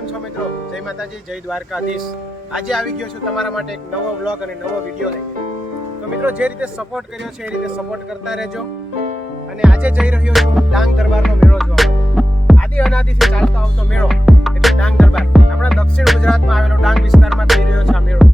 કેમ છો મિત્રો? જય માતાજી, જય દ્વારકાધીશ. આજે આવી ગયો છું તમારા માટે એક નવો વ્લોગ અને નવો વીડિયો લઈને. તો મિત્રો, જે રીતે સપોર્ટ કર્યો છે એ રીતે સપોર્ટ કરતા રહેજો. અને આજે જઈ રહ્યો છું ડાંગ દરબારનો મેળો જોવા. આદિ અનાદિથી ચાલતો આવતો મેળો, એટલે ડાંગ દરબાર. આપણા દક્ષિણ ગુજરાતમાં આવેલો ડાંગ વિસ્તારમાં થઈ રહ્યો છે આ મેળો.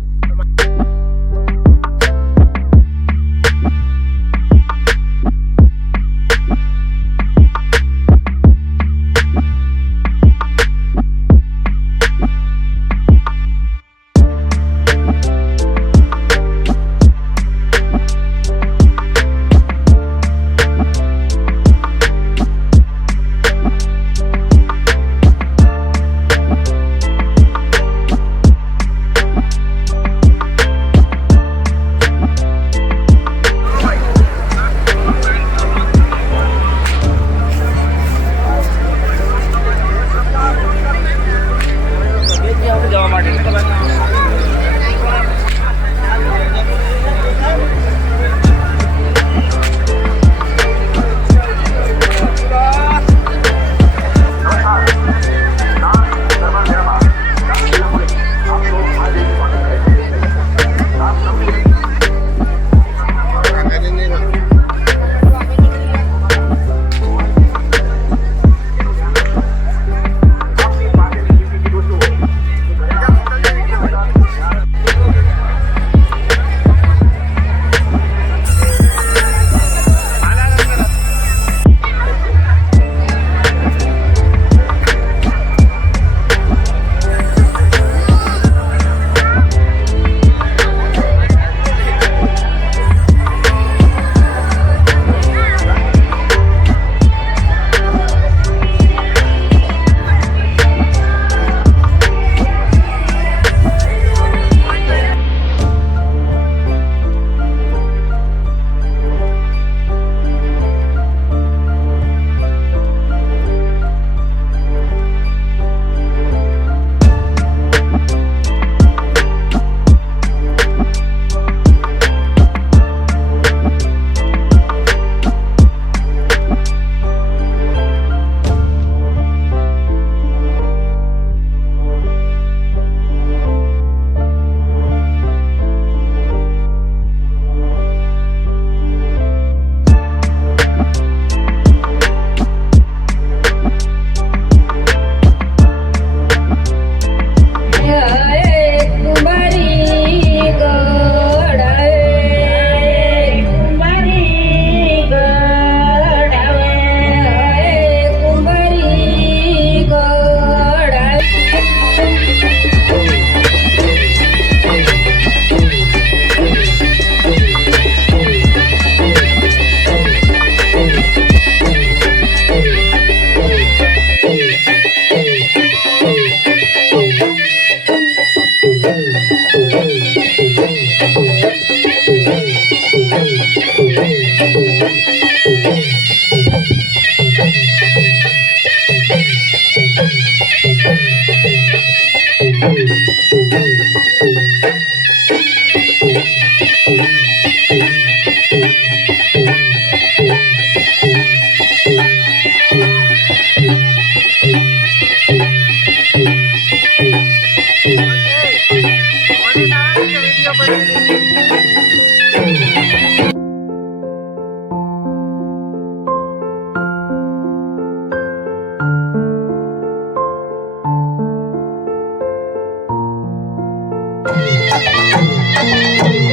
Música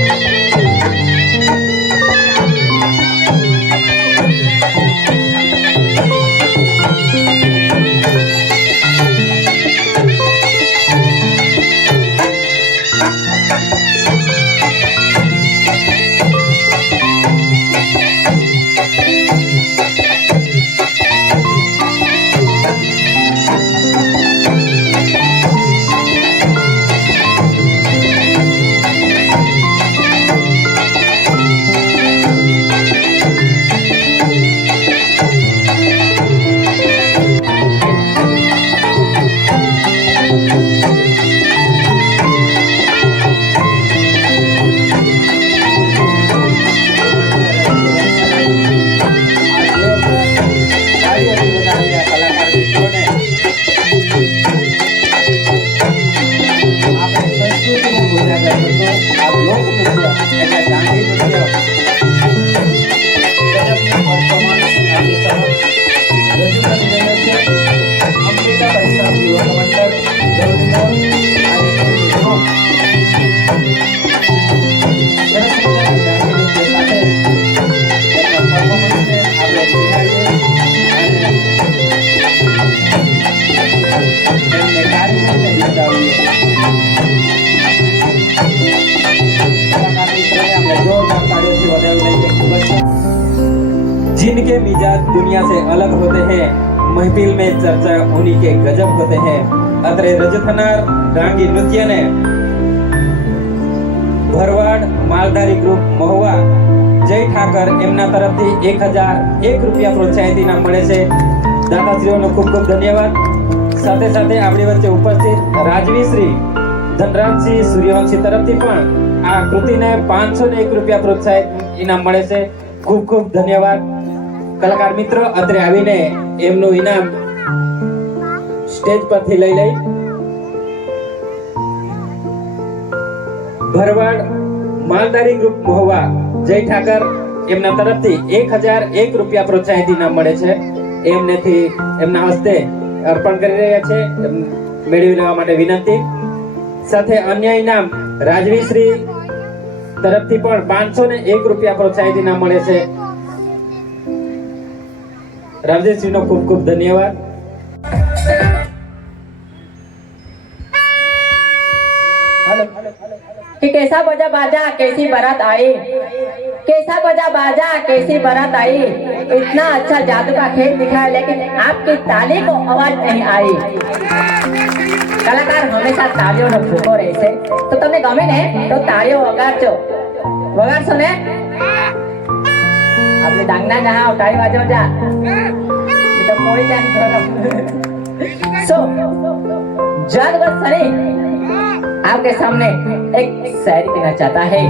के मिजाज दुनिया से अलग होते हैं महफिल में चर्चा उन्हीं के गजब होते हैं અત્રે રજૂ થનાર ડાંગી નૃત્યને ભરવાડ માલધારી ગ્રુપ મહુવા જય ઠાકર એમના તરફથી એક હજાર એક રૂપિયા પ્રોત્સાહિત ઇનામ મળે છે દાતાશ્રીઓનો ખૂબ ખૂબ ધન્યવાદ સાથે સાથે આપણી વચ્ચે ઉપસ્થિત રાજવી શ્રી ધનરાજસિંહ સૂર્યવંશી તરફથી પણ આ કૃતિને પાંચસો ને એક રૂપિયા પ્રોત્સાહિત ઇનામ મળે છે ખૂબ ખૂબ ધન્યવાદ કલાકાર મિત્રો, અત્રે આવીને એમનું ઇનામ સ્ટેજ પરથી લઈ લઈ. ભરવાડ માલદારી ગ્રુપ મહુવા જય ઠાકર. એમના તરફથી એક હજાર એક રૂપિયા પ્રોત્સાહિત ઇનામ મળે છે. એમનેથી એમના હસ્તે અર્પણ કરી રહ્યા છે. મેળવી લેવા માટે વિનંતી. સાથે અન્ય ઇનામ રાજવીશ્રી તરફથી પણ પાંચસો ને એક રૂપિયા પ્રોત્સાહિત ઇનામ મળે છે. રામદેવસિંહનો ખૂબ ખૂબ ધન્યવાદ कि कैसा बजा बाजा कैसी बारात आई कैसा बजा बाजा कैसी बारात आई इतना अच्छा जादू का खेल दिखाया लेकिन आपकी ताली को आवाज नहीं आई કલાકાર હંમેશા તાળીઓનો ભૂખો રહે છે તો તમને ગમે ને તો તાળીઓ વગાડજો વગાડશો ને आपले डांगना जा टाळी वाजव जा. तिथं पोळी जाण कर? सो जग बस सरे आपके सामने एक शायरी कहना चाहता है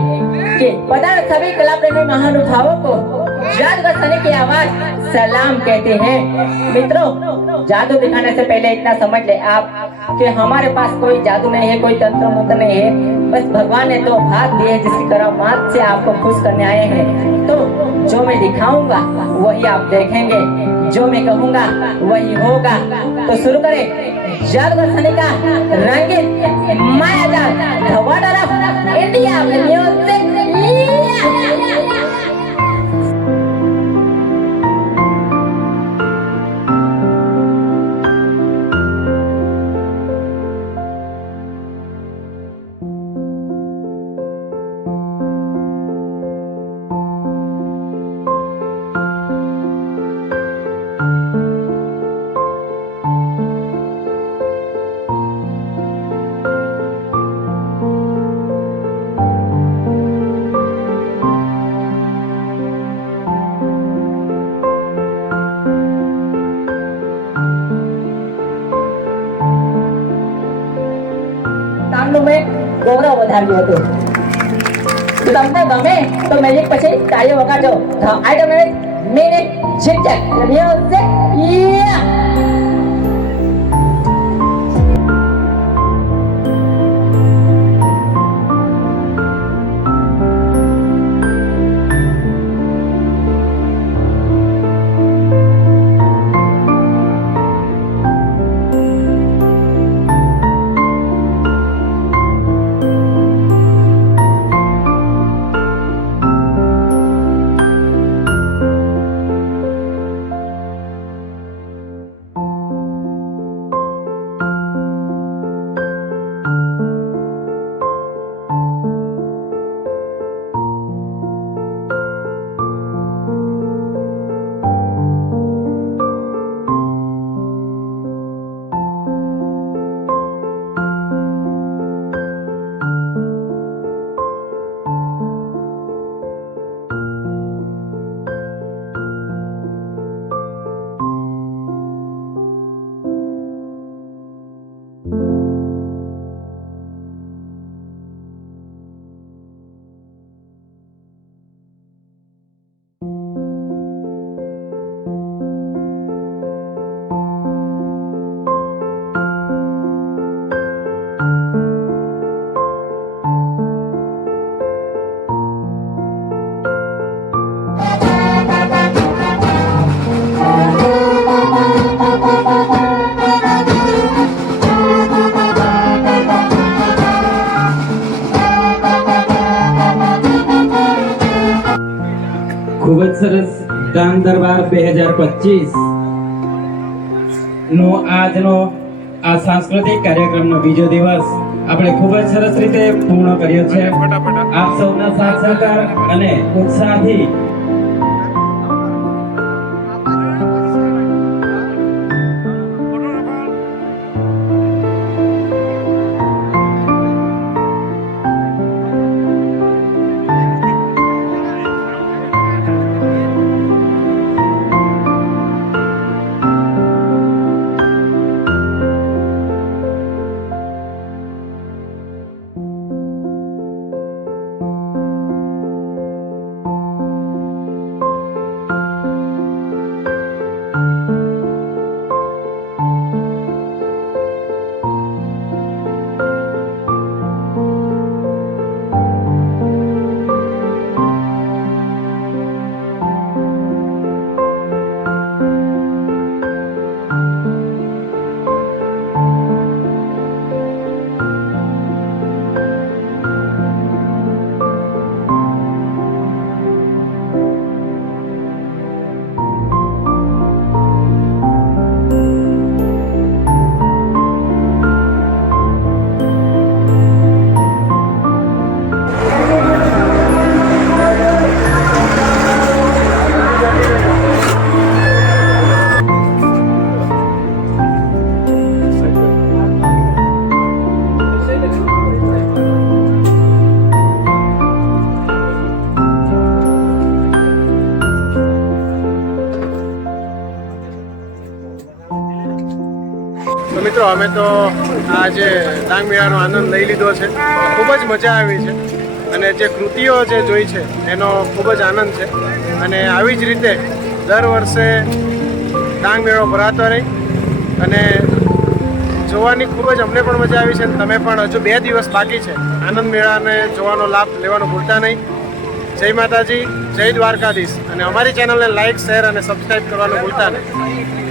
कि पदार्थ सभी कला प्रेमी महानुभावों को जादू सनी की आवाज़ सलाम कहते हैं। मित्रों, जादू दिखाने से पहले इतना समझ ले आप कि हमारे पास कोई जादू नहीं है, कोई तंत्र मंत्र नहीं है। बस भगवान ने तो हाथ दिए, जिसकी करामात से आपको खुश करने आए हैं। तो जो मैं दिखाऊँगा, वही आप देखेंगे। जो मैं कहूँगा, वही होगा। तो शुरू करें। सनी का रंगीन, मायाजाल, धवाडा इंडिया म्यूज़िक ગૌરવ વધાર્યું હતું. તમને ગમે તો મેજિક પછી તાળીઓ વગાડજો. આઈટમ મિનિટ ઝિકઝેક મ્યુઝિક યા સરસ દરબાર બે હજાર પચીસ નો આજનો આ સાંસ્કૃતિક કાર્યક્રમનો બીજો દિવસ આપણે ખૂબ જ સરસ રીતે પૂર્ણ કર્યો છે. આપ સૌના સાથ સહકાર અને ઉત્સાહથી મિત્રો, અમે તો આ જે ડાંગ મેળાનો આનંદ લઈ લીધો છે. ખૂબ જ મજા આવી છે. અને જે કૃતિઓ જે જોઈ છે, એનો ખૂબ જ આનંદ છે. અને આવી જ રીતે દર વર્ષે ડાંગ મેળો ભરાતો રહી. અને જોવાની ખૂબ જ અમને પણ મજા આવી છે. તમે પણ હજુ બે દિવસ બાકી છે. આનંદ મેળાને જોવાનો લાભ લેવાનો ભૂલતા નહીં. જય માતાજી, જય દ્વારકાધીશ. અને અમારી ચેનલને લાઈક શેર અને સબસ્ક્રાઈબ કરવાનું ભૂલતા નહીં.